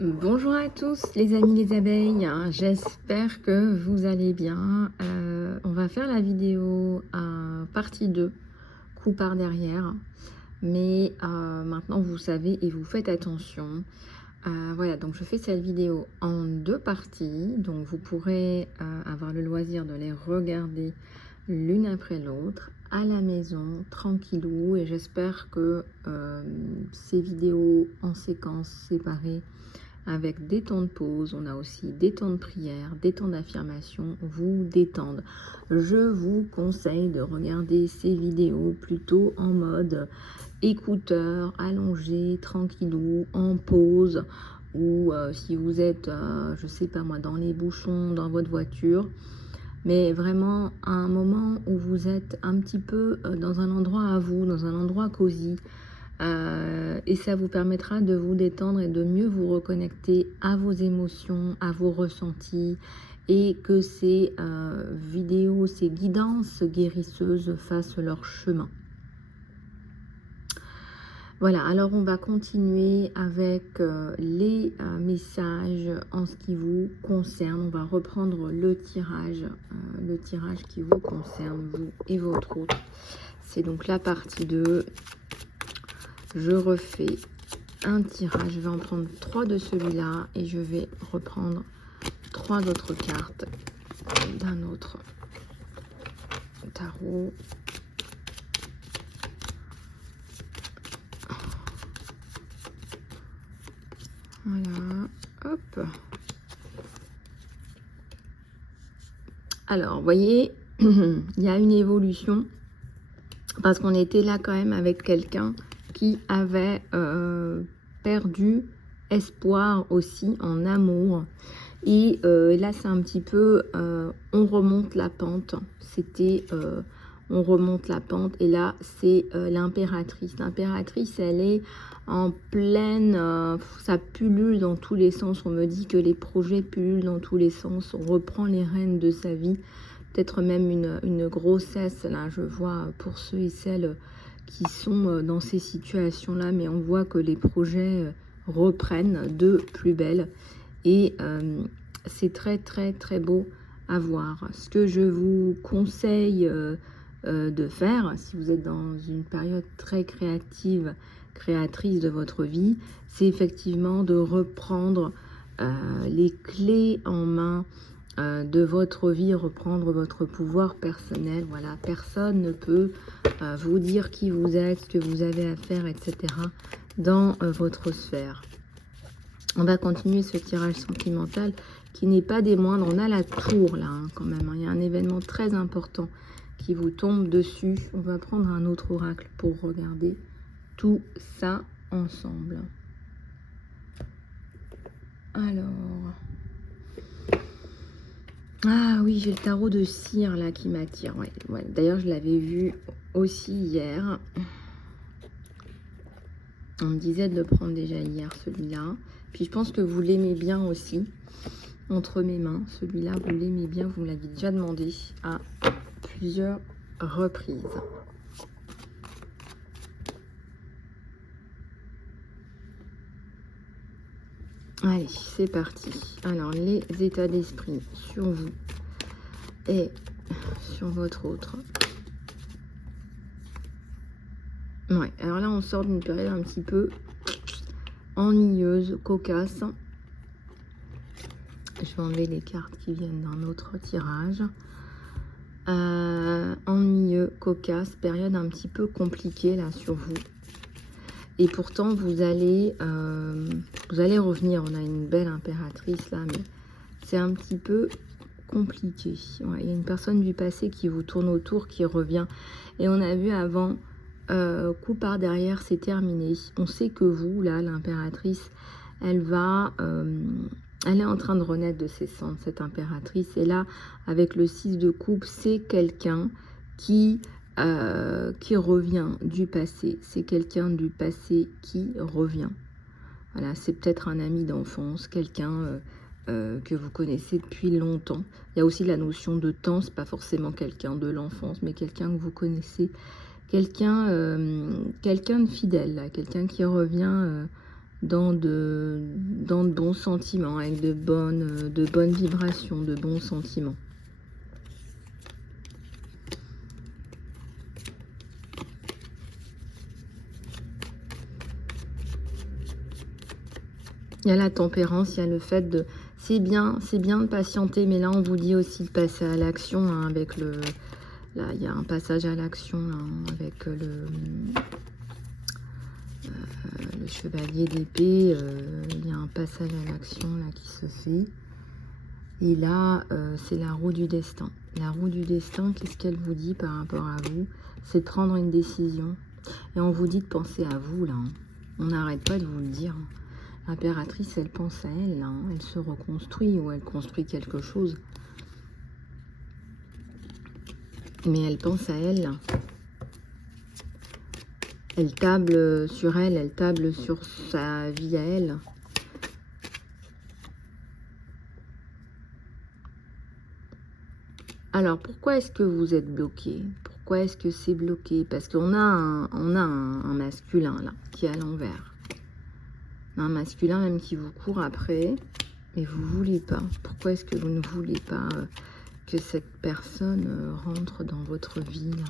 Bonjour à tous les amis les abeilles, j'espère que vous allez bien. On va faire la vidéo partie 2, coup par derrière. Mais maintenant vous savez et vous faites attention. Voilà, donc je fais cette vidéo en 2 parties. Donc vous pourrez avoir le loisir de les regarder l'une après l'autre à la maison, tranquillou. Et j'espère que ces vidéos en séquence séparées avec des temps de pause, on a aussi des temps de prière, des temps d'affirmation, vous détendre. Je vous conseille de regarder ces vidéos plutôt en mode écouteur, allongé, tranquillou, en pause, ou si vous êtes, je sais pas moi, dans les bouchons, dans votre voiture, mais vraiment à un moment où vous êtes un petit peu dans un endroit à vous, dans un endroit cosy, et ça vous permettra de vous détendre et de mieux vous reconnecter à vos émotions, à vos ressentis, et que ces vidéos, ces guidances guérisseuses fassent leur chemin. Voilà, alors on va continuer avec les messages en ce qui vous concerne. On va reprendre le tirage qui vous concerne, vous et votre autre. C'est donc la partie 2. Je refais un tirage, je vais en prendre 3 de celui-là et je vais reprendre 3 autres cartes d'un autre tarot. Voilà, hop. Alors, vous voyez, il y a une évolution parce qu'on était là quand même avec quelqu'un qui avait perdu espoir aussi en amour. Et là, c'est un petit peu, on remonte la pente. C'était, on remonte la pente. Et là, c'est l'impératrice. L'impératrice, elle est en pleine, ça pullule dans tous les sens. On me dit que les projets pullulent dans tous les sens. On reprend les rênes de sa vie. Peut-être même une grossesse, là, je vois, pour ceux et celles qui sont dans ces situations-là. Mais on voit que les projets reprennent de plus belle. Et c'est très très très beau à voir. Ce que je vous conseille de faire, si vous êtes dans une période très créatrice de votre vie, c'est effectivement de reprendre les clés en main de votre vie, reprendre votre pouvoir personnel. Voilà, personne ne peut vous dire qui vous êtes, ce que vous avez à faire, etc. dans votre sphère. On va continuer ce tirage sentimental qui n'est pas des moindres. On a la tour là quand même. Il y a un événement très important qui vous tombe dessus. On va prendre un autre oracle pour regarder tout ça ensemble. Alors... Ah oui, j'ai le tarot de cire là qui m'attire. Ouais. D'ailleurs, je l'avais vu aussi hier. On me disait de le prendre déjà hier, celui-là. Puis je pense que vous l'aimez bien aussi. Entre mes mains, celui-là, vous l'aimez bien. Vous me l'avez déjà demandé à plusieurs reprises. Allez, c'est parti. Alors, les états d'esprit sur vous et sur votre autre. Ouais, alors là, on sort d'une période un petit peu ennuyeuse, cocasse. Je vais enlever les cartes qui viennent d'un autre tirage. Ennuyeux, cocasse, période un petit peu compliquée là sur vous. Et pourtant, vous allez revenir. On a une belle impératrice là, mais c'est un petit peu compliqué. Ouais, il y a une personne du passé qui vous tourne autour, qui revient. Et on a vu avant, coup par derrière, c'est terminé. On sait que vous, là, l'impératrice, elle est en train de renaître de ses cendres, cette impératrice. Et là, avec le 6 de coupe, c'est quelqu'un qui revient du passé. C'est quelqu'un du passé qui revient. Voilà, c'est peut-être un ami d'enfance, quelqu'un que vous connaissez depuis longtemps. Il y a aussi la notion de temps, c'est pas forcément quelqu'un de l'enfance, mais quelqu'un que vous connaissez. Quelqu'un de fidèle, quelqu'un qui revient dans de bons sentiments, avec de bonnes vibrations, de bons sentiments. Il y a la tempérance, il y a le fait de... c'est bien de patienter, mais là on vous dit aussi de passer à l'action, hein, avec le... Là, il y a un passage à l'action, avec le chevalier d'épée. Il y a un passage à l'action là qui se fait. Et là, c'est la roue du destin. La roue du destin, qu'est-ce qu'elle vous dit par rapport à vous? C'est de prendre une décision. Et on vous dit de penser à vous, là. Hein. On n'arrête pas de vous le dire. L'impératrice, elle pense à elle, là. Hein. Elle se reconstruit ou elle construit quelque chose. Mais elle pense à elle, là. Elle table sur elle table sur sa vie à elle. Alors, pourquoi est-ce que vous êtes bloqué? Pourquoi est-ce que c'est bloqué? Parce qu'on a un masculin, là, qui est à l'envers. Un masculin même qui vous court après, mais vous ne voulez pas. Pourquoi est-ce que vous ne voulez pas que cette personne rentre dans votre vie, là?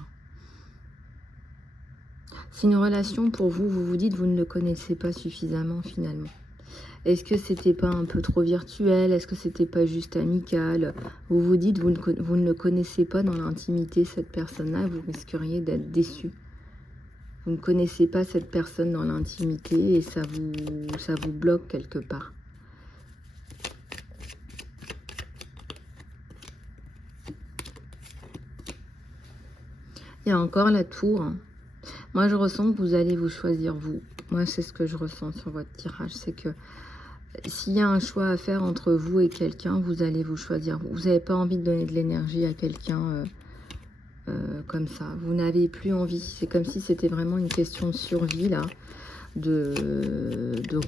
C'est une relation pour vous, vous vous dites vous ne le connaissez pas suffisamment finalement. Est-ce que c'était pas un peu trop virtuel? Est-ce que c'était pas juste amical? Vous vous dites vous ne le connaissez pas dans l'intimité, cette personne-là, vous risqueriez d'être déçu. Vous ne connaissez pas cette personne dans l'intimité et ça vous bloque quelque part. Il y a encore la tour. Moi, je ressens que vous allez vous choisir vous. Moi, c'est ce que je ressens sur votre tirage. C'est que s'il y a un choix à faire entre vous et quelqu'un, vous allez vous choisir vous. Vous n'avez pas envie de donner de l'énergie à quelqu'un comme ça. Vous n'avez plus envie. C'est comme si c'était vraiment une question de survie, là. De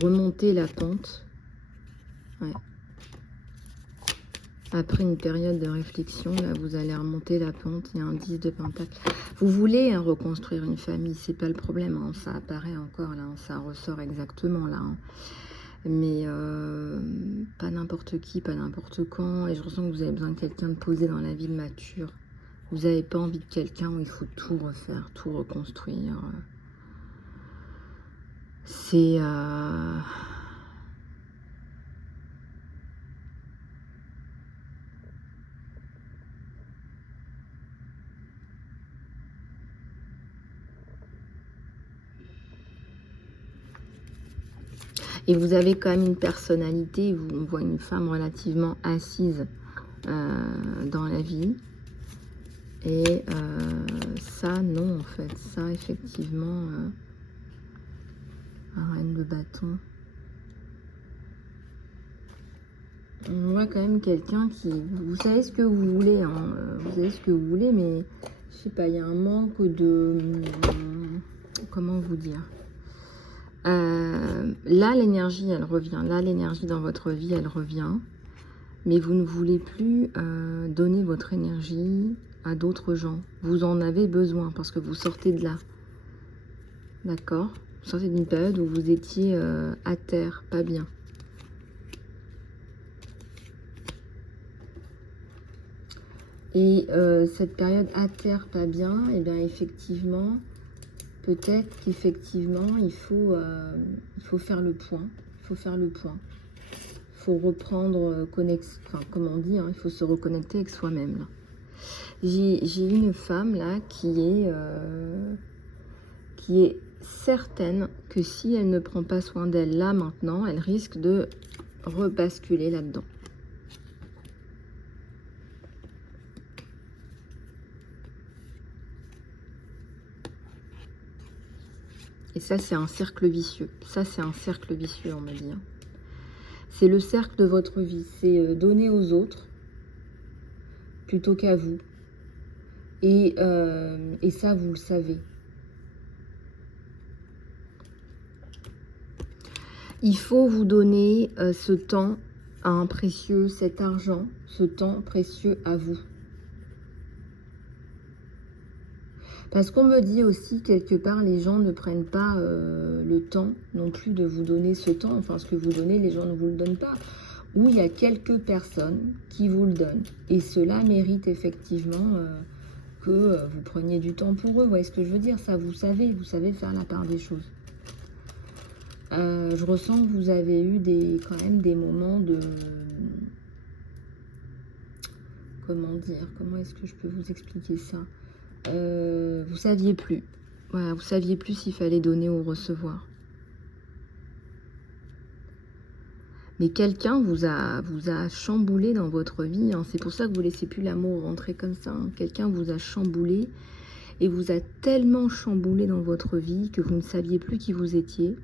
remonter la pente. Ouais. Après une période de réflexion, là, vous allez remonter la pente. Il y a un 10 de pentacle. Vous voulez reconstruire une famille, c'est pas le problème. Hein, ça apparaît encore, là. Ça ressort exactement, là. Hein. Mais pas n'importe qui, pas n'importe quand. Et je ressens que vous avez besoin de quelqu'un de posé dans la vie, de mature. Vous n'avez pas envie de quelqu'un où il faut tout refaire, tout reconstruire. C'est... Et vous avez quand même une personnalité, on voit une femme relativement assise dans la vie. Et ça, non, en fait. Ça, effectivement, la reine de bâton. On voit quand même quelqu'un qui... Vous savez ce que vous voulez, hein, vous savez ce que vous voulez, mais je sais pas, il y a un manque de... Comment vous dire? Là, l'énergie, elle revient. Là, l'énergie dans votre vie, elle revient. Mais vous ne voulez plus donner votre énergie à d'autres gens. Vous en avez besoin parce que vous sortez de là. D'accord? Vous sortez d'une période où vous étiez à terre, pas bien. Et cette période à terre, pas bien, et bien effectivement... Peut-être qu'effectivement, il faut faire le point. Il faut faire le point. Il faut reprendre enfin, comme on dit, hein, il faut se reconnecter avec soi-même. J'ai une femme là qui est certaine que si elle ne prend pas soin d'elle là maintenant, elle risque de rebasculer là-dedans. Et ça, c'est un cercle vicieux. Ça, c'est un cercle vicieux, on me dit. C'est le cercle de votre vie. C'est donner aux autres plutôt qu'à vous. Et ça, vous le savez. Il faut vous donner ce temps précieux, cet argent, ce temps précieux à vous. Parce qu'on me dit aussi, quelque part, les gens ne prennent pas le temps non plus de vous donner ce temps. Enfin, ce que vous donnez, les gens ne vous le donnent pas. Ou il y a quelques personnes qui vous le donnent. Et cela mérite effectivement que vous preniez du temps pour eux. Vous voyez ce que je veux dire? Ça, vous savez faire la part des choses. Je ressens que vous avez eu quand même des moments de... Comment dire? Comment est-ce que je peux vous expliquer ça? Vous saviez plus. Voilà, vous saviez plus s'il fallait donner ou recevoir. Mais quelqu'un vous a chamboulé dans votre vie. Hein. C'est pour ça que vous ne laissez plus l'amour rentrer comme ça. Hein. Quelqu'un vous a chamboulé et vous a tellement chamboulé dans votre vie que vous ne saviez plus qui vous étiez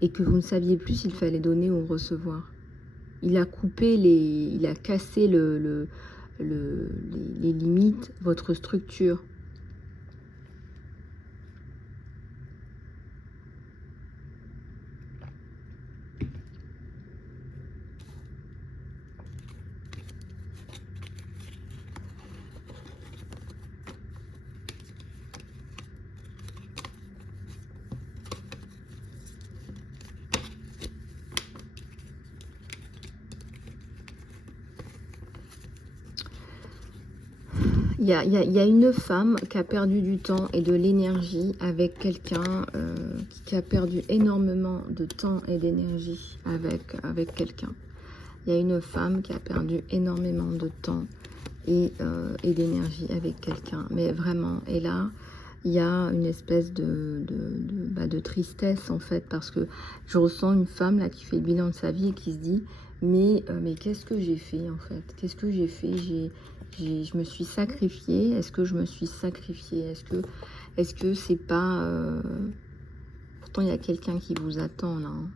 et que vous ne saviez plus s'il fallait donner ou recevoir. Il a coupé il a cassé les limites, votre structure. Il y a une femme qui a perdu du temps et de l'énergie avec quelqu'un qui a perdu énormément de temps et d'énergie avec quelqu'un. Il y a une femme qui a perdu énormément de temps et d'énergie avec quelqu'un. Mais vraiment, et là, il y a une espèce de tristesse en fait, parce que je ressens une femme là qui fait le bilan de sa vie et qui se dit mais qu'est-ce que j'ai fait en fait? Qu'est-ce que j'ai fait? Je me suis sacrifiée. Est-ce que je me suis sacrifiée? Est-ce que c'est pas... Pourtant, il y a quelqu'un qui vous attend, là. Hein.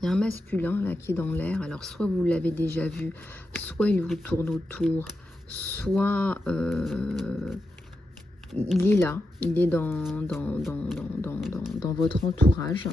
Il y a un masculin, là, qui est dans l'air. Alors, soit vous l'avez déjà vu, soit il vous tourne autour, soit... il est là. Il est dans votre entourage.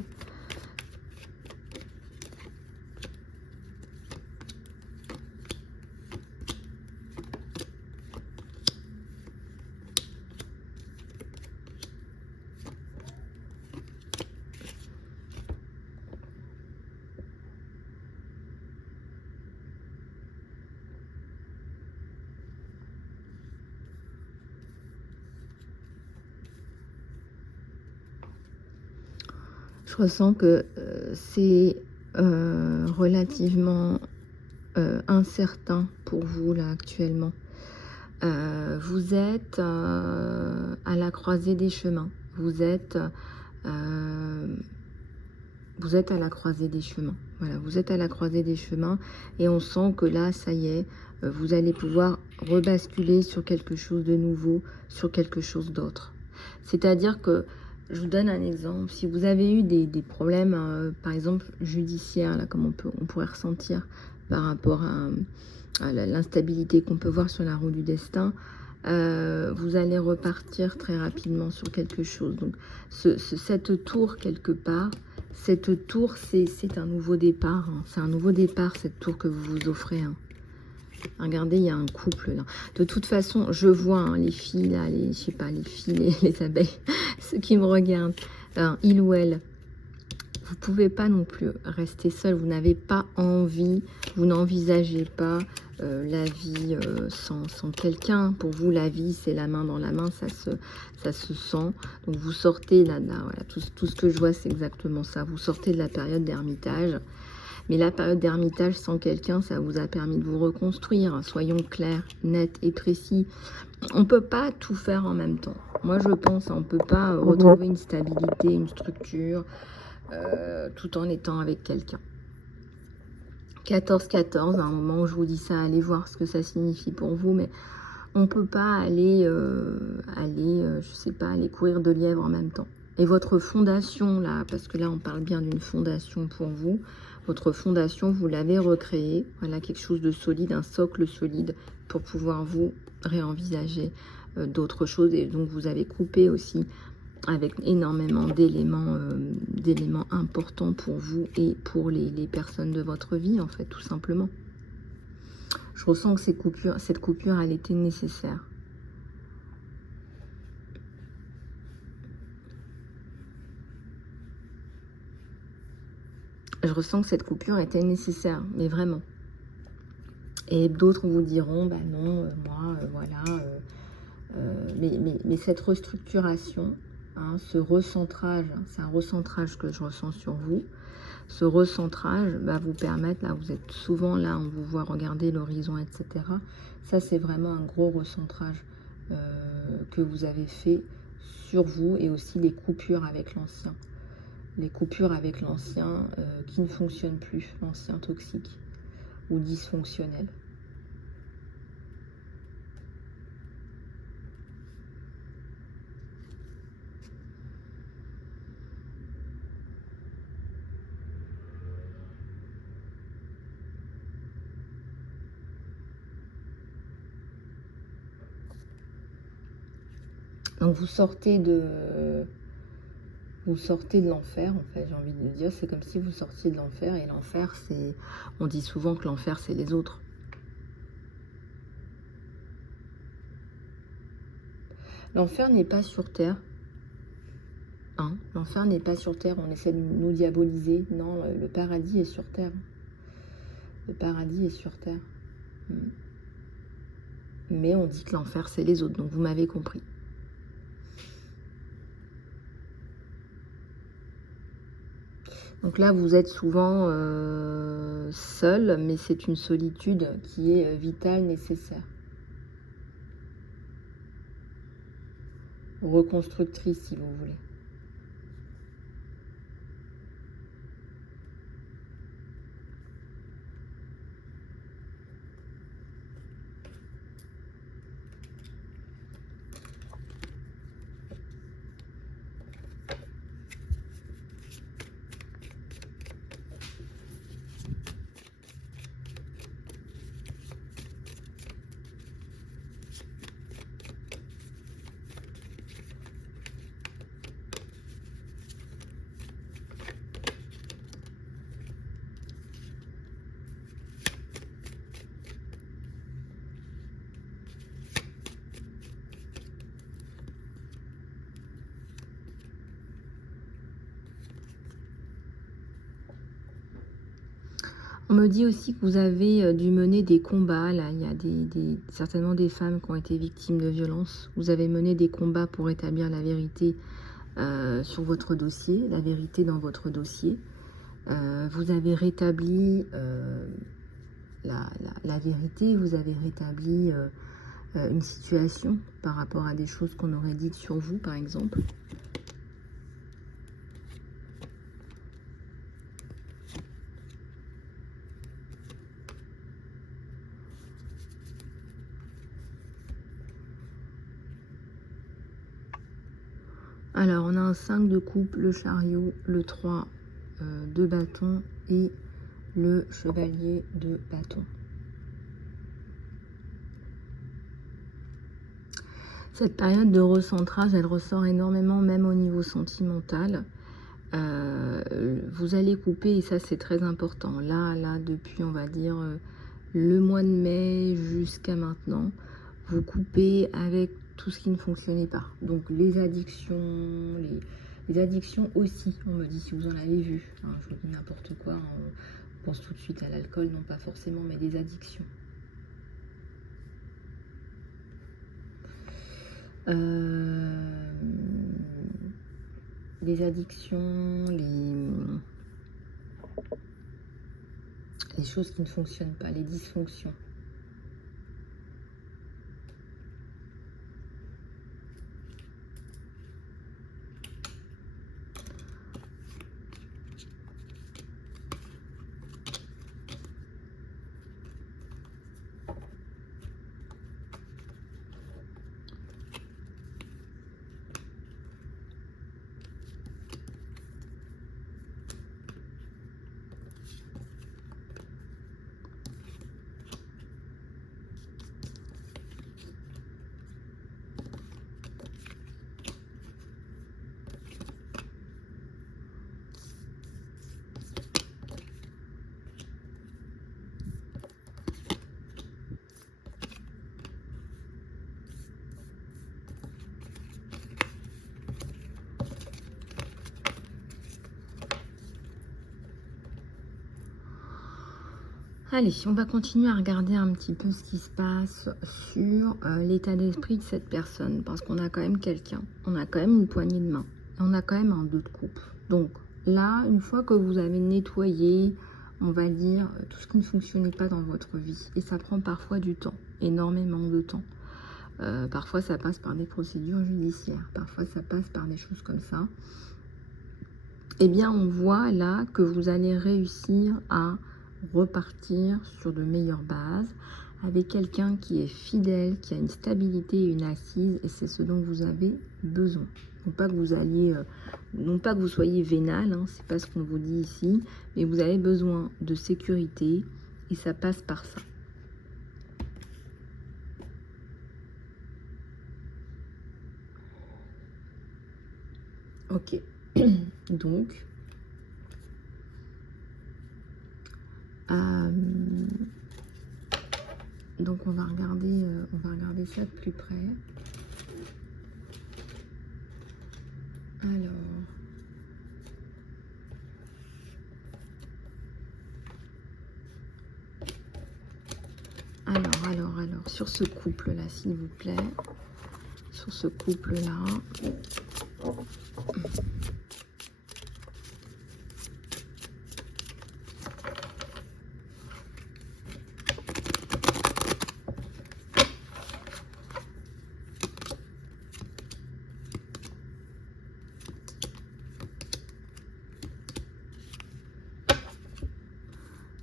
Je ressens que c'est relativement incertain pour vous là actuellement. Vous êtes à la croisée des chemins. Vous êtes à la croisée des chemins. Voilà, vous êtes à la croisée des chemins et on sent que là, ça y est, vous allez pouvoir rebasculer sur quelque chose de nouveau, sur quelque chose d'autre. C'est-à-dire que je vous donne un exemple. Si vous avez eu des problèmes, par exemple, judiciaires, là, comme on pourrait ressentir par rapport à l'instabilité qu'on peut voir sur la roue du destin, vous allez repartir très rapidement sur quelque chose. Donc, cette tour, quelque part, cette tour, c'est un nouveau départ. Hein. C'est un nouveau départ, cette tour que vous vous offrez. Hein. Regardez, il y a un couple là. De toute façon, je vois hein, les filles là, je sais pas, les filles, les abeilles, ceux qui me regardent, il ou elle. Vous pouvez pas non plus rester seul. Vous n'avez pas envie, vous n'envisagez pas la vie sans quelqu'un. Pour vous, la vie, c'est la main dans la main, ça se sent. Donc vous sortez là, voilà, tout ce que je vois, c'est exactement ça. Vous sortez de la période d'ermitage. Mais la période d'ermitage sans quelqu'un, ça vous a permis de vous reconstruire. Soyons clairs, nets et précis. On ne peut pas tout faire en même temps. Moi, je pense, on ne peut pas retrouver une stabilité, une structure, tout en étant avec quelqu'un. 14-14, à un moment où je vous dis ça, allez voir ce que ça signifie pour vous, mais on ne peut pas aller, je sais pas, aller courir de lièvre en même temps. Et votre fondation, là, parce que là, on parle bien d'une fondation pour vous, votre fondation, vous l'avez recréée, voilà, quelque chose de solide, un socle solide, pour pouvoir vous réenvisager d'autres choses. Et donc, vous avez coupé aussi avec énormément d'éléments importants pour vous et pour les personnes de votre vie, en fait, tout simplement. Je ressens que cette coupure, elle était nécessaire. ressens que cette coupure était nécessaire, mais vraiment. Et d'autres vous diront, bah non, moi, voilà. Mais cette restructuration, hein, ce recentrage, c'est un recentrage que je ressens sur vous. Ce recentrage va vous permettre, là vous êtes souvent là, on vous voit regarder l'horizon, etc. Ça c'est vraiment un gros recentrage que vous avez fait sur vous, et aussi les coupures avec l'ancien. Les coupures avec l'ancien qui ne fonctionne plus, l'ancien toxique ou dysfonctionnel. Donc vous sortez de l'enfer, en fait, j'ai envie de dire. C'est comme si vous sortiez de l'enfer, et l'enfer, c'est... On dit souvent que l'enfer, c'est les autres. L'enfer n'est pas sur Terre. Hein, l'enfer n'est pas sur Terre, on essaie de nous diaboliser. Non, le paradis est sur Terre. Le paradis est sur Terre. Mais on dit que l'enfer, c'est les autres, donc vous m'avez compris. Donc là, vous êtes souvent seul, mais c'est une solitude qui est vitale, nécessaire. Reconstructrice, si vous voulez. On me dit aussi que vous avez dû mener des combats. Là, il y a certainement des femmes qui ont été victimes de violences. Vous avez mené des combats pour établir la vérité sur votre dossier, la vérité dans votre dossier. Vous avez rétabli la vérité, vous avez rétabli une situation par rapport à des choses qu'on aurait dites sur vous, par exemple. Alors, on a un 5 de coupe, le chariot, le 3 de bâton et le chevalier de bâton. Cette période de recentrage, elle ressort énormément, même au niveau sentimental. Vous allez couper, et ça c'est très important. Là, depuis, on va dire, le mois de mai jusqu'à maintenant, vous coupez avec tout ce qui ne fonctionnait pas. Donc les addictions, les addictions aussi, on me dit, si vous en avez vu. Hein, je vous dis n'importe quoi, hein, on pense tout de suite à l'alcool, non pas forcément, mais des addictions. Les addictions, les choses qui ne fonctionnent pas, les dysfonctions. Allez, on va continuer à regarder un petit peu ce qui se passe sur l'état d'esprit de cette personne. Parce qu'on a quand même quelqu'un, on a quand même une poignée de main, on a quand même un 2 de coupe. Donc là, une fois que vous avez nettoyé, on va dire, tout ce qui ne fonctionnait pas dans votre vie, et ça prend parfois du temps, énormément de temps. Parfois, ça passe par des procédures judiciaires, parfois ça passe par des choses comme ça. Eh bien, on voit là que vous allez réussir à repartir sur de meilleures bases avec quelqu'un qui est fidèle, qui a une stabilité et une assise, et c'est ce dont vous avez besoin. Non pas que vous alliez, non pas que vous soyez vénal, hein, c'est pas ce qu'on vous dit ici, mais vous avez besoin de sécurité et ça passe par ça. Ok, donc on va regarder ça de plus près. Alors, sur ce couple-là, s'il vous plaît, sur ce couple-là,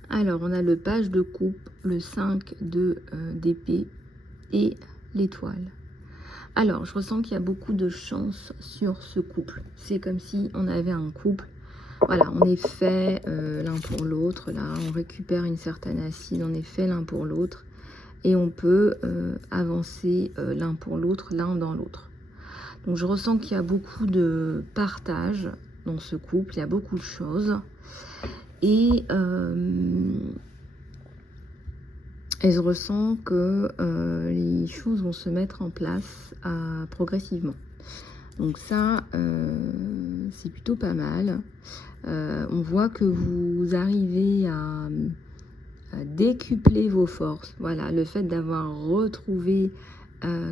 alors on a le page de coupe, le 5 d'épée et l'étoile. Alors, je ressens qu'il y a beaucoup de chance sur ce couple. C'est comme si on avait un couple. Voilà, on est fait l'un pour l'autre. Là, on récupère une certaine assise. On est fait l'un pour l'autre. Et on peut avancer l'un pour l'autre, l'un dans l'autre. Donc, je ressens qu'il y a beaucoup de partage dans ce couple. Il y a beaucoup de choses. Et je ressens que les choses vont se mettre en place progressivement. Donc ça, c'est plutôt pas mal. On voit que vous arrivez à décupler vos forces. Voilà, le fait d'avoir retrouvé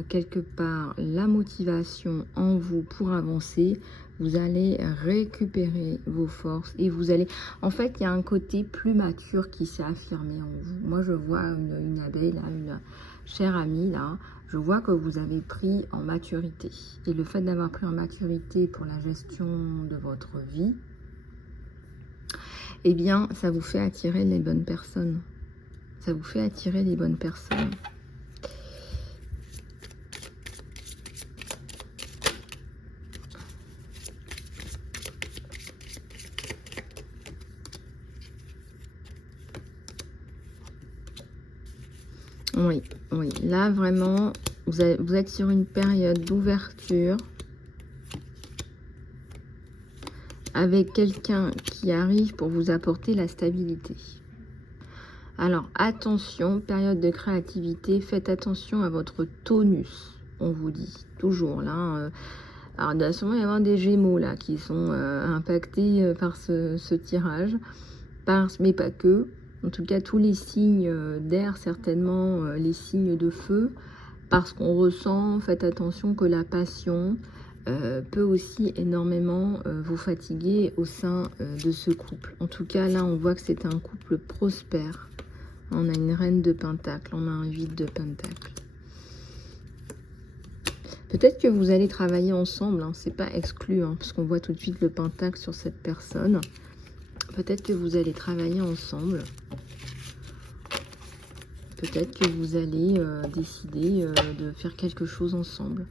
quelque part la motivation en vous pour avancer, vous allez récupérer vos forces et vous allez... En fait, il y a un côté plus mature qui s'est affirmé en vous. Moi, je vois une abeille, là, une chère amie, là. Je vois que vous avez pris en maturité. Et le fait d'avoir pris en maturité pour la gestion de votre vie, eh bien, ça vous fait attirer les bonnes personnes. Ça vous fait attirer les bonnes personnes. Oui, oui. Là, vraiment, vous êtes sur une période d'ouverture avec quelqu'un qui arrive pour vous apporter la stabilité. Alors, attention, période de créativité, faites attention à votre tonus, on vous dit, toujours, là. Alors, il doit sûrement y avoir des gémeaux, là, qui sont impactés par ce tirage, mais pas que. En tout cas, tous les signes d'air, certainement, les signes de feu, parce qu'on ressent, faites attention que la passion peut aussi énormément vous fatiguer au sein de ce couple. En tout cas, là, on voit que c'est un couple prospère. On a une reine de pentacle, on a un 8 de pentacle. Peut-être que vous allez travailler ensemble, hein, c'est pas exclu, hein, parce qu'on voit tout de suite le pentacle sur cette personne. Peut-être que vous allez travailler ensemble. Peut-être que vous allez décider de faire quelque chose ensemble.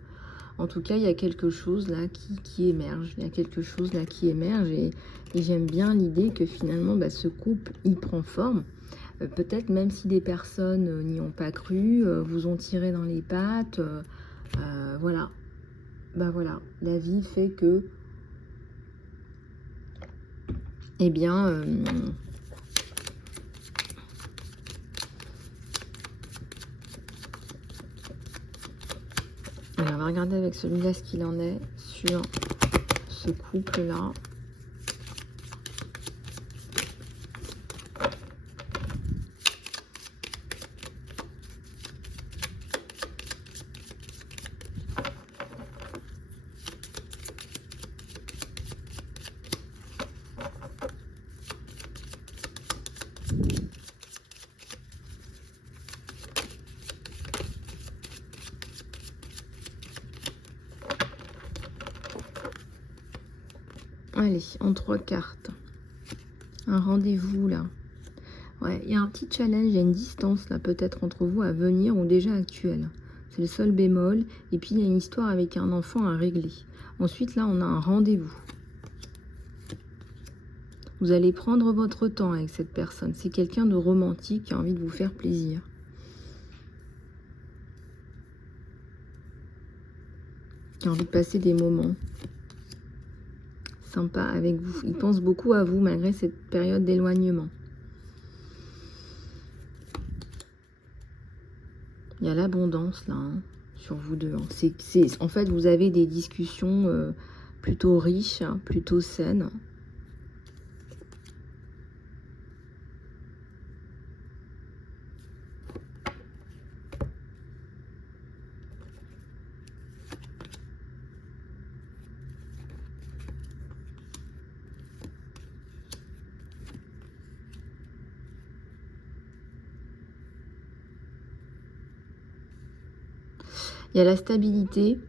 En tout cas, il y a quelque chose là qui émerge. Il y a quelque chose là qui émerge et j'aime bien l'idée que finalement, bah, ce couple, il prend forme. Peut-être même si des personnes n'y ont pas cru, vous ont tiré dans les pattes. Voilà. Bah voilà, la vie fait que... Eh bien... on va regarder avec celui-là ce qu'il en est sur ce couple-là. Allez, en 3 cartes. Un rendez-vous là. Ouais, il y a un petit challenge, il y a une distance là peut-être entre vous à venir ou déjà actuelle. C'est le sol bémol. Et puis il y a une histoire avec un enfant à régler. Ensuite là on a un rendez-vous. Vous allez prendre votre temps avec cette personne. C'est quelqu'un de romantique qui a envie de vous faire plaisir. Qui a envie de passer des moments sympas avec vous. Il pense beaucoup à vous malgré cette période d'éloignement. Il y a l'abondance là, hein, sur vous deux. Hein. En fait, vous avez des discussions plutôt riches, hein, plutôt saines. Il y a la stabilité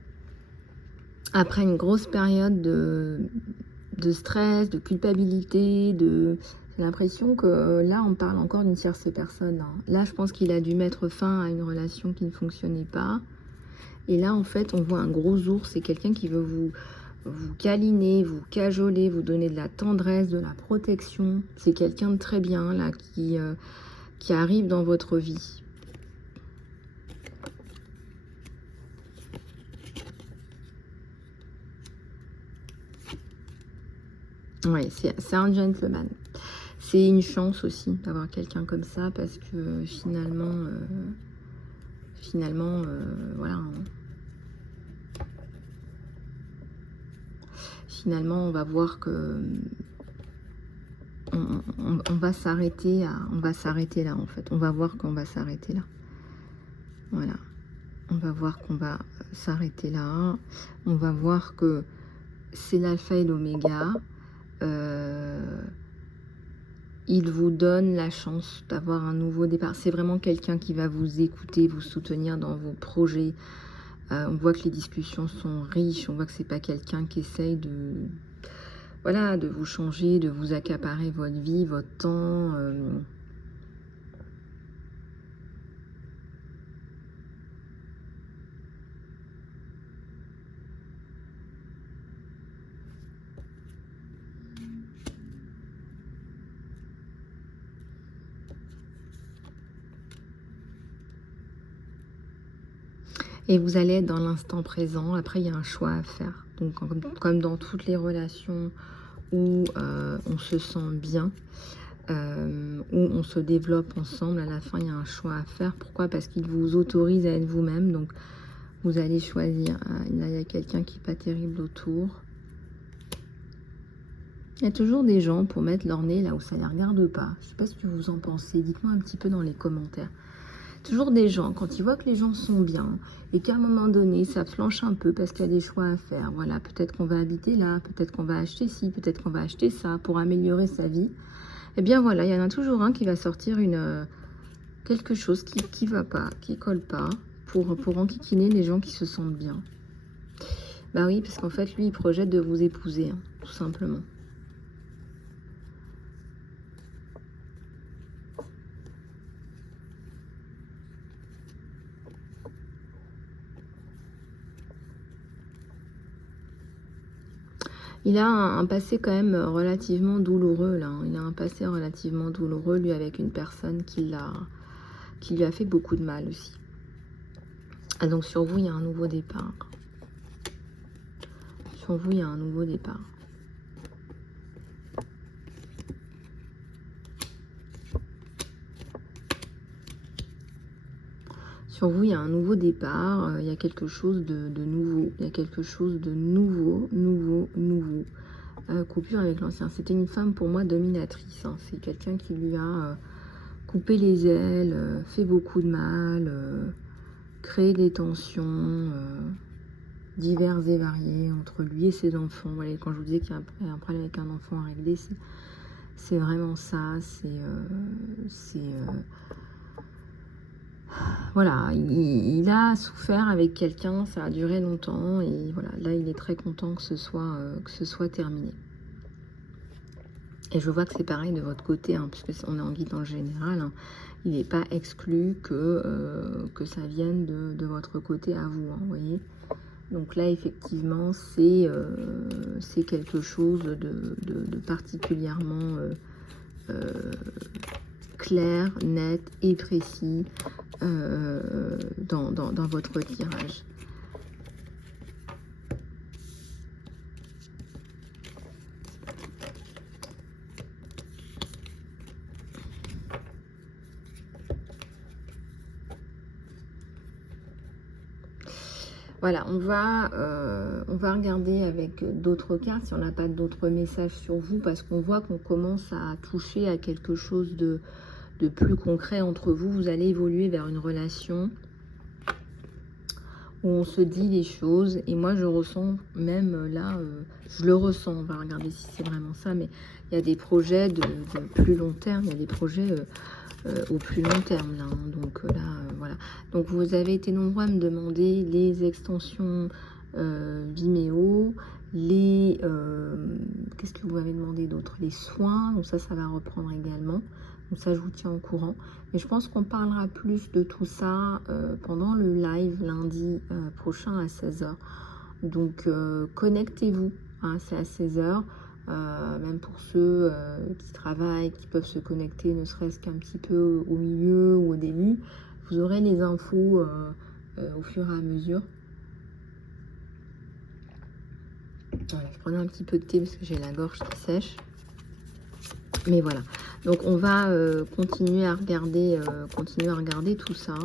après une grosse période de stress, de culpabilité, j'ai l'impression que là, on parle encore d'une tierce personne. Hein. Là, je pense qu'il a dû mettre fin à une relation qui ne fonctionnait pas. Et là, en fait, on voit un gros ours. C'est quelqu'un qui veut vous câliner, vous cajoler, vous donner de la tendresse, de la protection. C'est quelqu'un de très bien, là, qui arrive dans votre vie. Oui, c'est un gentleman. C'est une chance aussi d'avoir quelqu'un comme ça parce que finalement, voilà. Hein. Finalement, on va voir que on va s'arrêter là en fait. On va voir qu'on va s'arrêter là. Voilà. On va voir qu'on va s'arrêter là. On va voir que c'est l'alpha et l'oméga. Il vous donne la chance d'avoir un nouveau départ. C'est vraiment quelqu'un qui va vous écouter, vous soutenir dans vos projets. On voit que les discussions sont riches. On voit que c'est pas quelqu'un qui essaye voilà, de vous changer, de vous accaparer votre vie, votre temps. Et vous allez être dans l'instant présent. Après, il y a un choix à faire. Donc, comme dans toutes les relations où on se sent bien, où on se développe ensemble, à la fin, il y a un choix à faire. Pourquoi? Parce qu'il vous autorise à être vous-même. Donc, vous allez choisir. Là, il y a quelqu'un qui n'est pas terrible autour. Il y a toujours des gens pour mettre leur nez là où ça ne les regarde pas. Je ne sais pas ce que vous en pensez. Dites-moi un petit peu dans les commentaires. Toujours des gens, quand ils voient que les gens sont bien et qu'à un moment donné, ça flanche un peu parce qu'il y a des choix à faire. Voilà, peut-être qu'on va habiter là, peut-être qu'on va acheter ci, peut-être qu'on va acheter ça pour améliorer sa vie. Eh bien voilà, il y en a toujours un qui va sortir quelque chose qui va pas, qui colle pas, pour enquiquiner les gens qui se sentent bien. Bah oui, parce qu'en fait, lui, il projette de vous épouser, hein, tout simplement. Il a un passé quand même relativement douloureux, là. Hein. Il a un passé relativement douloureux, lui, avec une personne qui lui a fait beaucoup de mal aussi. Ah, donc sur vous, il y a un nouveau départ. Sur vous, il y a un nouveau départ. Sur vous, il y a un nouveau départ, il y a quelque chose de nouveau, il y a quelque chose de nouveau. Coupure avec l'ancien. C'était une femme pour moi dominatrice, hein. C'est quelqu'un qui lui a coupé les ailes, fait beaucoup de mal, créé des tensions diverses et variées entre lui et ses enfants. Voilà, quand je vous disais qu'il y a un problème avec un enfant à régler, c'est vraiment ça, voilà, il a souffert avec quelqu'un, ça a duré longtemps et voilà, là il est très content que ce soit terminé. Et je vois que c'est pareil de votre côté, hein, puisque on est en guidance générale, hein. Il n'est pas exclu que ça vienne de votre côté à vous, hein, vous voyez. Donc là, effectivement, c'est quelque chose de particulièrement clair, net et précis dans votre tirage. Voilà, on va regarder avec d'autres cartes, si on n'a pas d'autres messages sur vous, parce qu'on voit qu'on commence à toucher à quelque chose de plus concret entre vous. Vous allez évoluer vers une relation où on se dit les choses. Et moi, je ressens même là, je le ressens, on va regarder si c'est vraiment ça, mais il y a des projets de plus long terme, il y a des projets au plus long terme là, hein. Donc là, voilà. Donc vous avez été nombreux à me demander les extensions Vimeo, les... qu'est-ce que vous m'avez demandé d'autre? Les soins, donc ça va reprendre également. Donc ça, je vous tiens au courant. Mais je pense qu'on parlera plus de tout ça pendant le live lundi prochain à 16 h. Donc connectez-vous, hein, c'est à 16 h. Même pour ceux qui travaillent, qui peuvent se connecter, ne serait-ce qu'un petit peu au milieu ou au début. Vous aurez les infos au fur et à mesure. Voilà, je prenais un petit peu de thé parce que j'ai la gorge qui sèche. Mais voilà, donc on va continuer à regarder tout ça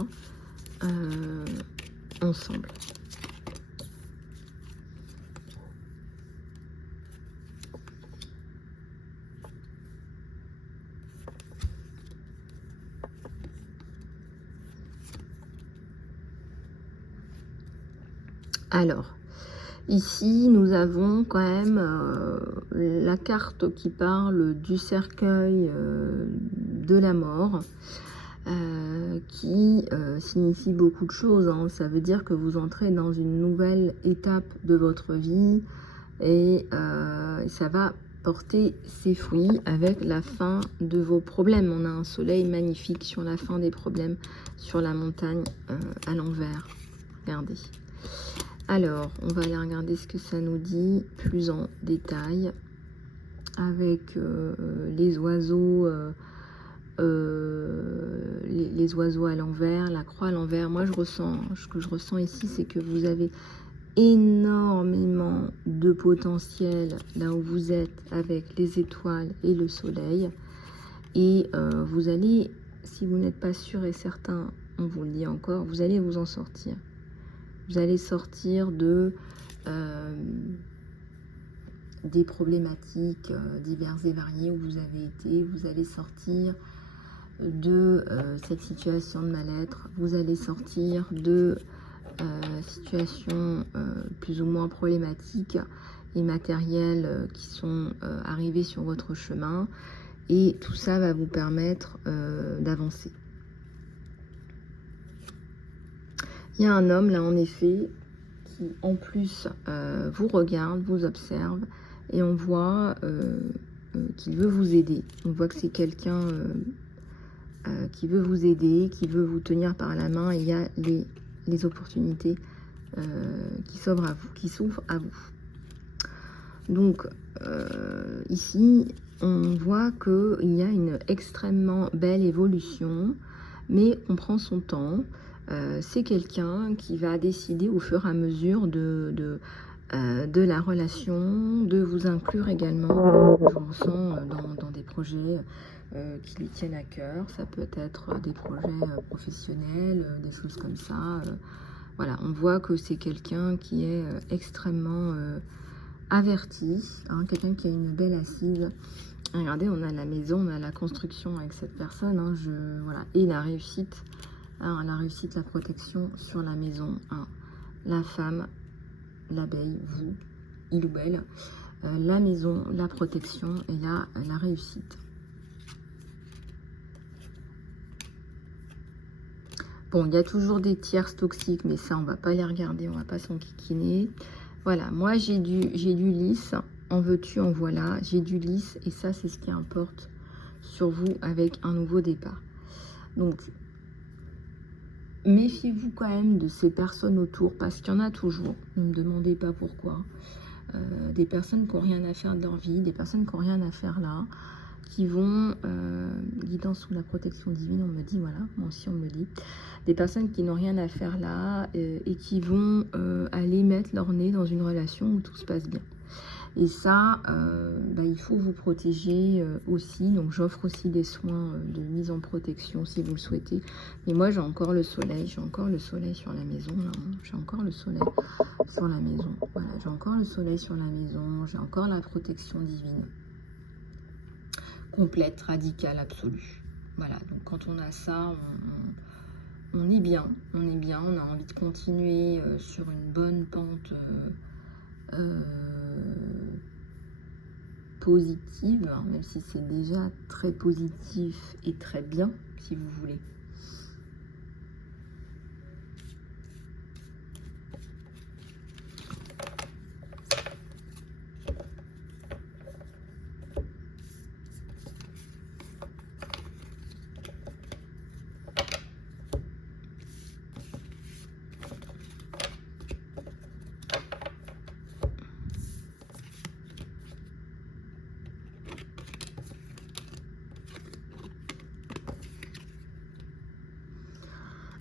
ensemble. Alors, ici, nous avons quand même la carte qui parle du cercueil de la mort, qui signifie beaucoup de choses, hein. Ça veut dire que vous entrez dans une nouvelle étape de votre vie et ça va porter ses fruits avec la fin de vos problèmes. On a un soleil magnifique sur la fin des problèmes, sur la montagne à l'envers. Regardez. Alors, on va aller regarder ce que ça nous dit plus en détail avec les oiseaux, les oiseaux à l'envers, la croix à l'envers. Moi, ce que je ressens ici, c'est que vous avez énormément de potentiel là où vous êtes avec les étoiles et le soleil. Et vous allez, si vous n'êtes pas sûr et certain, on vous le dit encore, vous allez vous en sortir. Vous allez sortir de des problématiques diverses et variées où vous avez été. Vous allez sortir de cette situation de mal-être. Vous allez sortir de situations plus ou moins problématiques et matérielles qui sont arrivées sur votre chemin. Et tout ça va vous permettre d'avancer. Il y a un homme là en effet qui en plus vous regarde, vous observe et on voit qu'il veut vous aider. On voit que c'est quelqu'un qui veut vous aider, qui veut vous tenir par la main. Et il y a les opportunités qui s'ouvrent à vous. Donc ici on voit qu'il y a une extrêmement belle évolution, mais on prend son temps. C'est quelqu'un qui va décider au fur et à mesure de la relation, de vous inclure également, je vous sens, dans des projets qui lui tiennent à cœur. Ça peut être des projets professionnels, des choses comme ça. Voilà, on voit que c'est quelqu'un qui est extrêmement averti, hein, quelqu'un qui a une belle assise. Regardez, on a la maison, on a la construction avec cette personne, hein, voilà, et la réussite. Alors, la réussite, la protection sur la maison, hein. La femme, l'abeille, vous, il ou elle, la maison, la protection et là, la réussite. Bon, il y a toujours des tierces toxiques, mais ça, on va pas les regarder, on va pas s'enquiquiner. Voilà, moi, j'ai du lys, en veux-tu, en voilà, j'ai du lisse et ça c'est ce qui importe sur vous avec un nouveau départ. Donc méfiez-vous quand même de ces personnes autour parce qu'il y en a toujours, ne me demandez pas pourquoi. Des personnes qui n'ont rien à faire de leur vie, des personnes qui n'ont rien à faire là, qui vont, guidance sous la protection divine, on me dit, voilà, moi aussi on me dit, des personnes qui n'ont rien à faire là et qui vont aller mettre leur nez dans une relation où tout se passe bien. Et ça, il faut vous protéger aussi. Donc j'offre aussi des soins de mise en protection si vous le souhaitez. Mais moi j'ai encore le soleil sur la maison. J'ai encore le soleil sur la maison. Voilà, j'ai encore le soleil sur la maison. J'ai encore la protection divine. Complète, radicale, absolue. Voilà, donc quand on a ça, on est bien. On est bien, on a envie de continuer sur une bonne pente positive, hein, même si c'est déjà très positif et très bien, si vous voulez.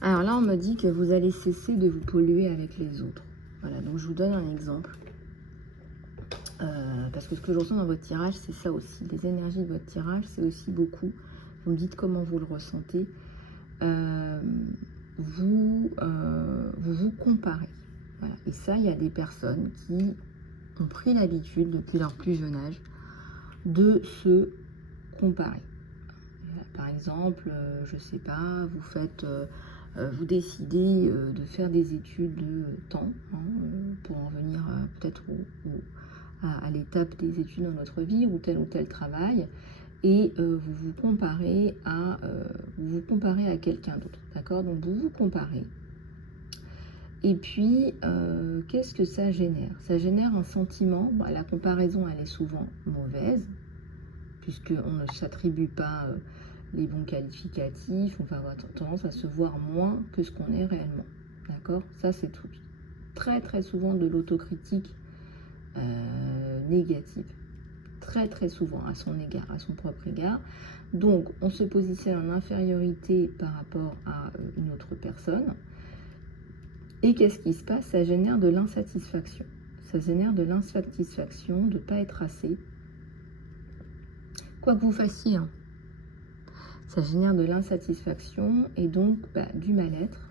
Alors là, on me dit que vous allez cesser de vous polluer avec les autres. Voilà, donc je vous donne un exemple. Parce que ce que je ressens dans votre tirage, c'est ça aussi. Les énergies de votre tirage, c'est aussi beaucoup. Vous me dites comment vous le ressentez. Vous vous comparez. Voilà. Et ça, il y a des personnes qui ont pris l'habitude, depuis leur plus jeune âge, de se comparer. Par exemple, je sais pas, vous faites... vous décidez de faire des études de temps, hein, pour en venir peut-être à l'étape des études dans notre vie, ou tel travail, et vous vous comparez à quelqu'un d'autre, d'accord? Donc vous vous comparez. Et puis, qu'est-ce que ça génère? Ça génère un sentiment, la comparaison elle est souvent mauvaise, puisqu'on ne s'attribue pas... les bons qualificatifs, on va avoir tendance à se voir moins que ce qu'on est réellement. D'accord? Ça, c'est très très souvent de l'autocritique négative. Très très souvent à son égard, à son propre égard. Donc, on se positionne en infériorité par rapport à une autre personne. Et qu'est-ce qui se passe? Ça génère de l'insatisfaction. Ça génère de l'insatisfaction de ne pas être assez. Quoi que vous fassiez, hein. Ça génère de l'insatisfaction et donc du mal-être.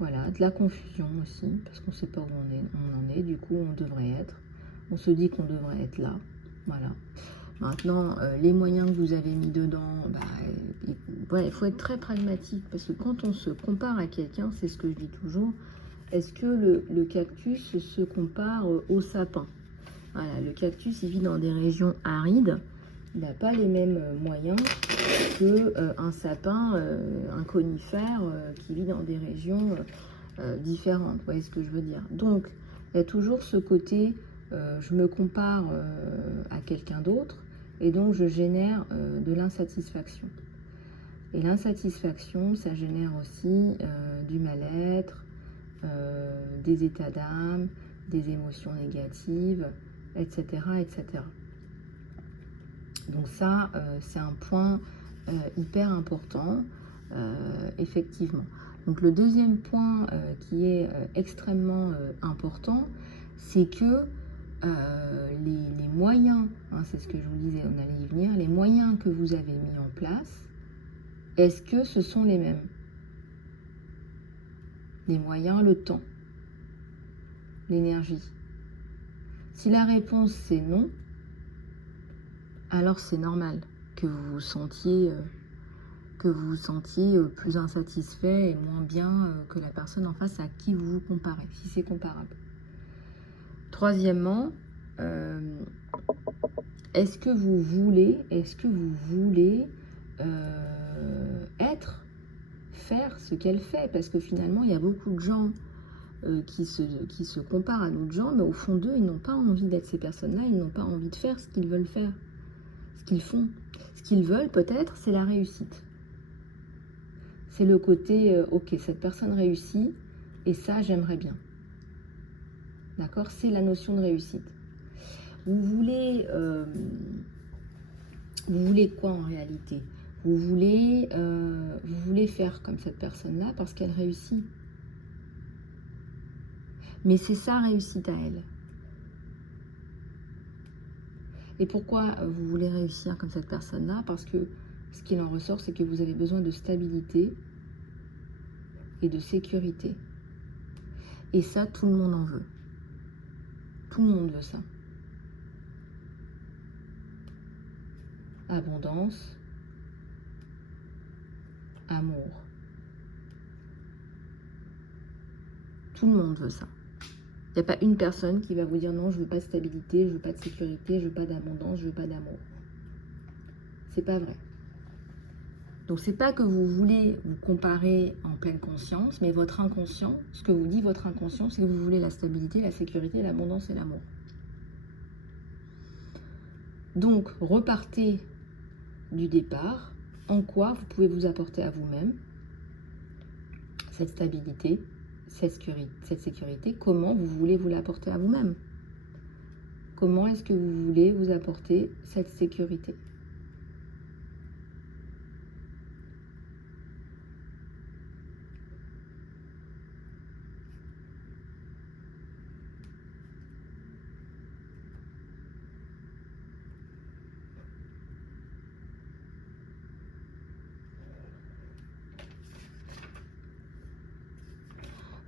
Voilà, de la confusion aussi, parce qu'on ne sait pas où on en est, du coup on devrait être. On se dit qu'on devrait être là. Voilà. Maintenant, les moyens que vous avez mis dedans, il faut être très pragmatique, parce que quand on se compare à quelqu'un, c'est ce que je dis toujours, est-ce que le cactus se compare au sapin? Voilà, le cactus, il vit dans des régions arides. Il n'a pas les mêmes moyens qu'un sapin, un conifère qui vit dans des régions différentes. Vous voyez ce que je veux dire? Donc, il y a toujours ce côté, je me compare à quelqu'un d'autre et donc je génère de l'insatisfaction. Et l'insatisfaction, ça génère aussi du mal-être, des états d'âme, des émotions négatives, etc., etc. Donc ça, c'est un point hyper important, effectivement. Donc le deuxième point qui est extrêmement important, c'est que les moyens, hein, c'est ce que je vous disais, on allait y venir, les moyens que vous avez mis en place, est-ce que ce sont les mêmes? Les moyens, le temps, l'énergie. Si la réponse c'est non, alors c'est normal que vous vous sentiez plus insatisfait et moins bien que la personne en face à qui vous vous comparez, si c'est comparable. Troisièmement, est-ce que vous voulez faire ce qu'elle fait? Parce que finalement, il y a beaucoup de gens qui se comparent à d'autres gens, mais au fond d'eux, ils n'ont pas envie d'être ces personnes-là, ils n'ont pas envie de faire ce qu'ils veulent faire, ce qu'ils font. Ce qu'ils veulent peut-être, c'est la réussite. C'est le côté, ok, cette personne réussit, et ça, j'aimerais bien. D'accord? C'est la notion de réussite. Vous voulez quoi en réalité? Vous voulez faire comme cette personne-là parce qu'elle réussit. Mais c'est sa réussite à elle. Et pourquoi vous voulez réussir comme cette personne-là? Parce que ce qu'il en ressort, c'est que vous avez besoin de stabilité et de sécurité. Et ça, tout le monde en veut. Tout le monde veut ça. Abondance, amour. Tout le monde veut ça. Il n'y a pas une personne qui va vous dire non, je veux pas de stabilité, je veux pas de sécurité, je veux pas d'abondance, je veux pas d'amour. C'est pas vrai. Donc c'est pas que vous voulez vous comparer en pleine conscience, mais votre inconscient, ce que vous dit votre inconscient, c'est que vous voulez la stabilité, la sécurité, l'abondance et l'amour. Donc repartez du départ, en quoi vous pouvez vous apporter à vous-même cette stabilité, cette sécurité, comment vous voulez vous l'apporter à vous-même. Comment est-ce que vous voulez vous apporter cette sécurité?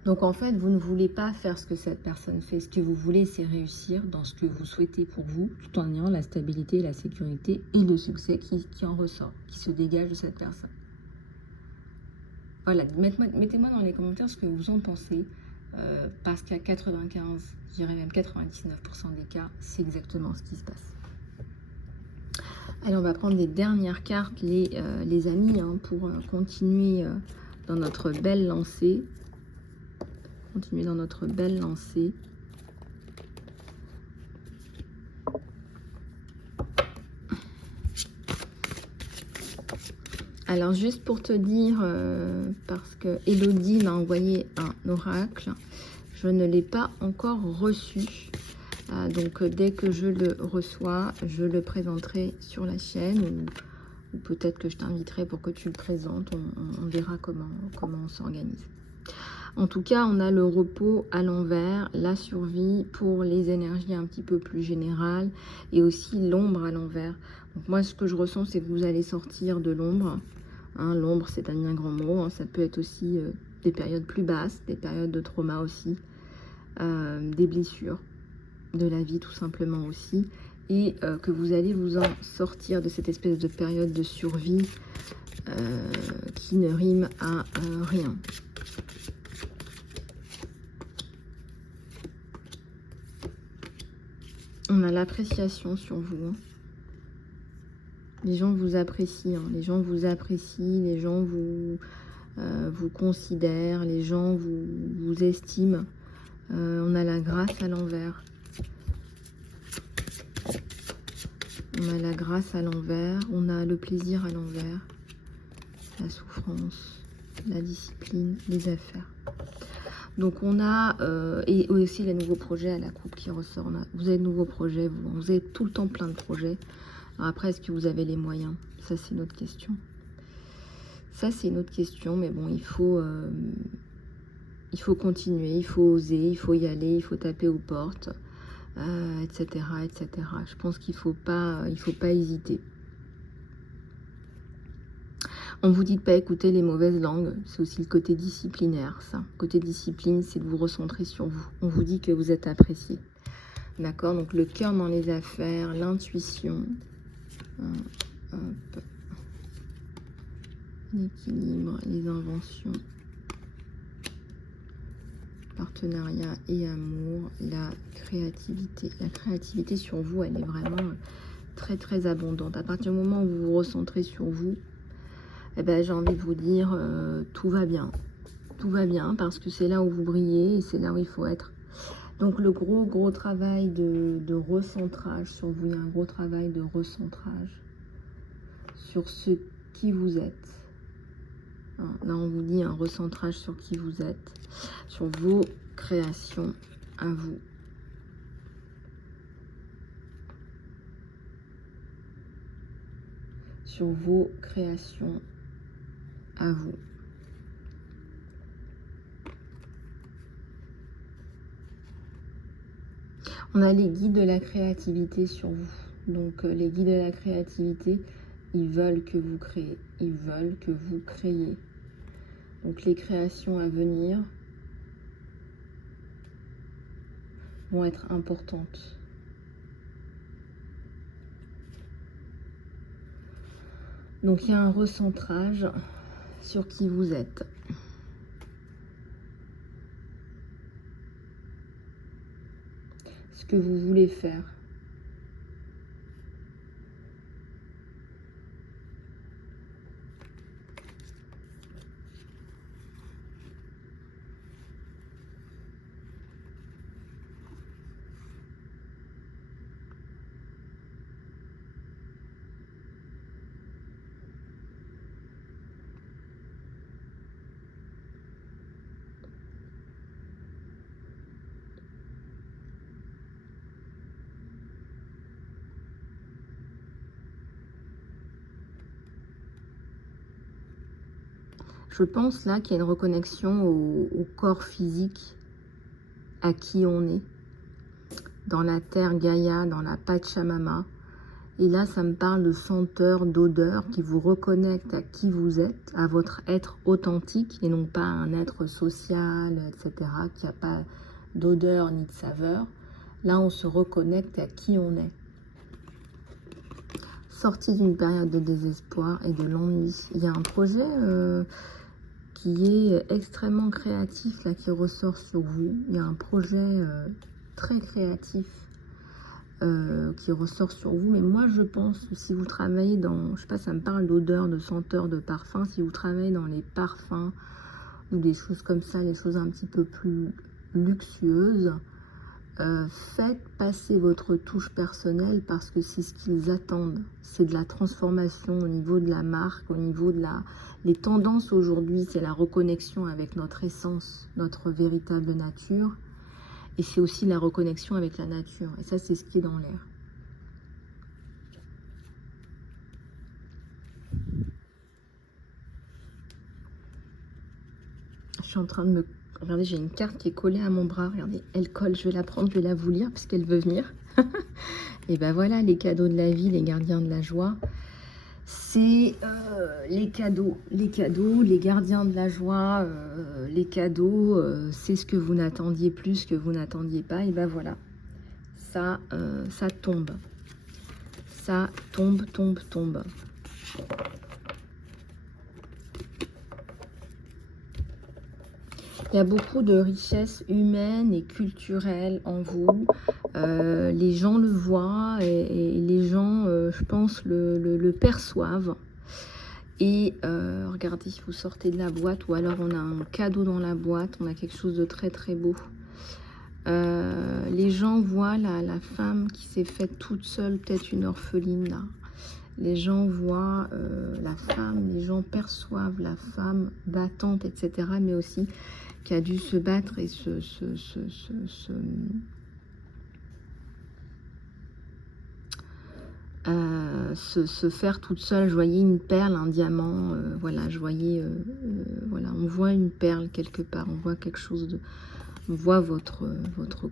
Donc en fait, vous ne voulez pas faire ce que cette personne fait. Ce que vous voulez, c'est réussir dans ce que vous souhaitez pour vous, tout en ayant la stabilité, la sécurité et le succès qui en ressort, qui se dégage de cette personne. Voilà, mettez-moi dans les commentaires ce que vous en pensez, parce qu'à 95, je dirais même 99% des cas, c'est exactement ce qui se passe. Allez, on va prendre les dernières cartes, les amis, hein, pour continuer dans notre belle lancée. Continuer dans notre belle lancée. Alors juste pour te dire, parce que Elodie m'a envoyé un oracle, je ne l'ai pas encore reçu. Donc dès que je le reçois, je le présenterai sur la chaîne, ou peut-être que je t'inviterai pour que tu le présentes. On verra comment on s'organise. En tout cas, on a le repos à l'envers, la survie pour les énergies un petit peu plus générales, et aussi l'ombre à l'envers. Donc moi, ce que je ressens, c'est que vous allez sortir de l'ombre. Hein, l'ombre, c'est un bien grand mot. Hein, ça peut être aussi des périodes plus basses, des périodes de trauma aussi, des blessures de la vie tout simplement aussi. Et que vous allez vous en sortir de cette espèce de période de survie qui ne rime à rien. On a l'appréciation sur vous. Hein. Les gens vous apprécient. Hein. Les gens vous apprécient. Les gens vous considèrent. Les gens vous estiment. On a la grâce à l'envers. On a la grâce à l'envers. On a le plaisir à l'envers. La souffrance. La discipline. Les affaires. Donc on a, et aussi les nouveaux projets à la coupe qui ressort. Vous avez de nouveaux projets, vous avez tout le temps plein de projets. Alors après, est-ce que vous avez les moyens? Ça, c'est une autre question. Ça, c'est une autre question, mais bon, il faut continuer, il faut oser, il faut y aller, il faut taper aux portes, etc., etc. Je pense qu'il faut pas hésiter. On vous dit de pas écouter les mauvaises langues, c'est aussi le côté disciplinaire, ça. Côté discipline, c'est de vous recentrer sur vous. On vous dit que vous êtes apprécié. D'accord? Donc le cœur dans les affaires, l'intuition, l'équilibre, les inventions, partenariat et amour, la créativité. La créativité sur vous, elle est vraiment très très abondante. À partir du moment où vous vous recentrez sur vous, eh ben, j'ai envie de vous dire, tout va bien. tout va bien parce que c'est là où vous brillez et c'est là où il faut être. Donc le gros travail de recentrage sur vous, il y a un gros travail de recentrage sur ce qui vous êtes. Là on vous dit un recentrage sur qui vous êtes, sur vos créations à vous. Sur vos créations à vous. On a les guides de la créativité sur vous. Donc les guides de la créativité, ils veulent que vous créez. Ils veulent que vous créiez. Donc les créations à venir vont être importantes. Donc il y a un recentrage sur qui vous êtes. Ce que vous voulez faire. Je pense là qu'il y a une reconnexion au corps physique, à qui on est, dans la terre Gaïa, dans la Pachamama. Et là, ça me parle de senteur, d'odeur qui vous reconnecte à qui vous êtes, à votre être authentique et non pas un être social, etc., qui n'a pas d'odeur ni de saveur. Là, on se reconnecte à qui on est. Sorti d'une période de désespoir et de l'ennui. Il y a un projet qui est extrêmement créatif, là, qui ressort sur vous. Il y a un projet très créatif qui ressort sur vous. Mais moi, je pense, si vous travaillez dans, je sais pas, ça me parle d'odeur, de senteur, de parfum, si vous travaillez dans les parfums ou des choses comme ça, les choses un petit peu plus luxueuses, faites passer votre touche personnelle parce que c'est ce qu'ils attendent. C'est de la transformation au niveau de la marque, au niveau de la... Les tendances aujourd'hui, c'est la reconnexion avec notre essence, notre véritable nature. Et c'est aussi la reconnexion avec la nature. Et ça, c'est ce qui est dans l'air. Je suis en train de me... Regardez, j'ai une carte qui est collée à mon bras. Regardez, elle colle. Je vais la prendre, je vais la vous lire puisqu'elle veut venir. Et ben voilà, les cadeaux de la vie, les gardiens de la joie. C'est les cadeaux, les gardiens de la joie, les cadeaux, c'est ce que vous n'attendiez plus, ce que vous n'attendiez pas. Et ben voilà, ça tombe. Ça tombe. Il y a beaucoup de richesses humaines et culturelles en vous. Les gens le voient et les gens, je pense, le perçoivent. Et regardez, vous sortez de la boîte ou alors on a un cadeau dans la boîte. On a quelque chose de très très beau. Les gens voient la femme qui s'est faite toute seule, peut-être une orpheline là. Les gens voient la femme, les gens perçoivent la femme battante, etc. Mais aussi qui a dû se battre et se faire toute seule. Je voyais une perle, un diamant, voilà, je voyais, voilà, on voit une perle quelque part, on voit quelque chose de... On voit votre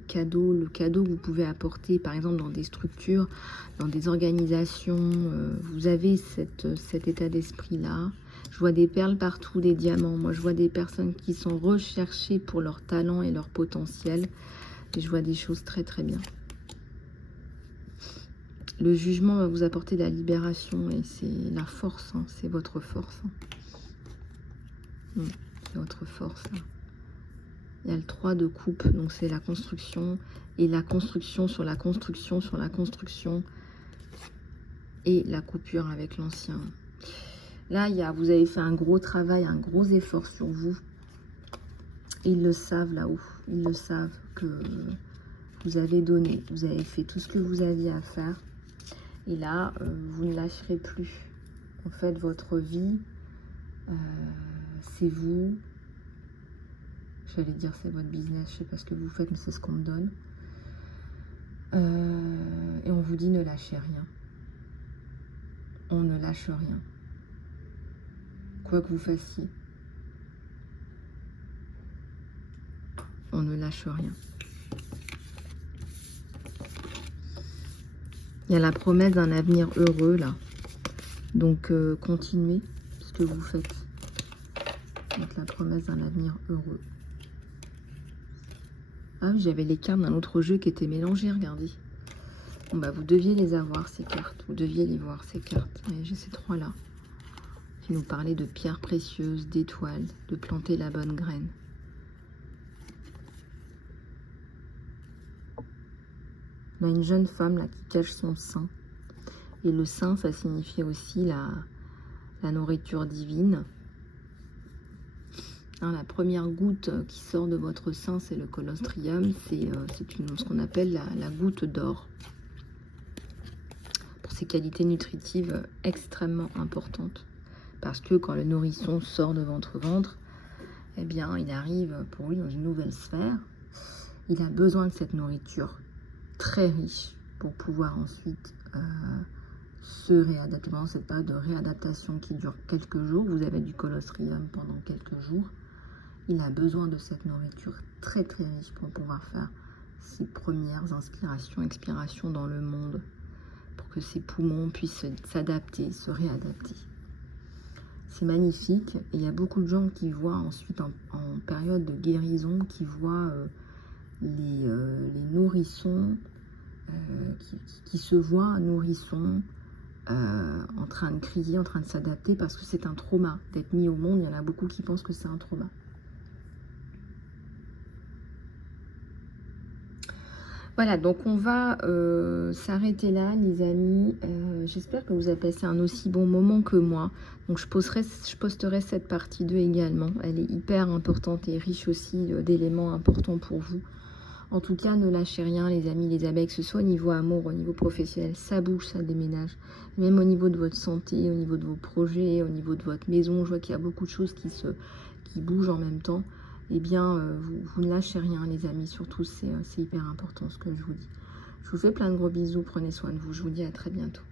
cadeau, le cadeau que vous pouvez apporter, par exemple, dans des structures, dans des organisations. Vous avez cet état d'esprit-là. Je vois des perles partout, des diamants. Moi, je vois des personnes qui sont recherchées pour leur talent et leur potentiel. Et je vois des choses très, très bien. Le jugement va vous apporter de la libération et c'est la force, hein, c'est votre force. Hein. C'est votre force, là. Il y a le 3 de coupe, donc c'est la construction, et la construction sur la construction sur la construction, et la coupure avec l'ancien. Là, vous avez fait un gros travail, un gros effort sur vous. Et ils le savent là-haut. Ils le savent que vous avez donné. Vous avez fait tout ce que vous aviez à faire. Et là, vous ne lâcherez plus. En fait, votre vie, c'est vous. J'allais dire c'est votre business. Je sais pas ce que vous faites, mais c'est ce qu'on me donne. Et on vous dit ne lâchez rien. On ne lâche rien. Quoi que vous fassiez. On ne lâche rien. Il y a la promesse d'un avenir heureux là. Donc continuez ce que vous faites. Donc la promesse d'un avenir heureux. Ah oui, j'avais les cartes d'un autre jeu qui étaient mélangées, regardez. Bon bah vous deviez les avoir ces cartes. Vous deviez les voir ces cartes. J'ai ces trois là. Qui nous parlaient de pierres précieuses, d'étoiles, de planter la bonne graine. On a une jeune femme là qui cache son sein. Et le sein, ça signifie aussi la nourriture divine. Hein, la première goutte qui sort de votre sein, c'est le colostrium. C'est ce qu'on appelle la goutte d'or. Pour ses qualités nutritives extrêmement importantes. Parce que quand le nourrisson sort de votre ventre, eh bien, il arrive pour lui dans une nouvelle sphère. Il a besoin de cette nourriture très riche pour pouvoir ensuite se réadapter. Pendant cette période de réadaptation qui dure quelques jours, vous avez du colostrium pendant quelques jours. Il a besoin de cette nourriture très très riche pour pouvoir faire ses premières inspirations, expirations dans le monde, pour que ses poumons puissent s'adapter, se réadapter. C'est magnifique. Et il y a beaucoup de gens qui voient ensuite en période de guérison, qui voient les nourrissons, qui se voient nourrissons en train de crier, en train de s'adapter parce que c'est un trauma d'être mis au monde. Il y en a beaucoup qui pensent que c'est un trauma. Voilà, donc on va s'arrêter là, les amis. J'espère que vous avez passé un aussi bon moment que moi. Donc je posterai cette partie 2 également. Elle est hyper importante et riche aussi d'éléments importants pour vous. En tout cas, ne lâchez rien, les amis, les abeilles, que ce soit au niveau amour, au niveau professionnel, ça bouge, ça déménage. Même au niveau de votre santé, au niveau de vos projets, au niveau de votre maison, je vois qu'il y a beaucoup de choses qui bougent en même temps. Eh bien, vous ne lâchez rien, les amis. Surtout, c'est hyper important ce que je vous dis. Je vous fais plein de gros bisous. Prenez soin de vous. Je vous dis à très bientôt.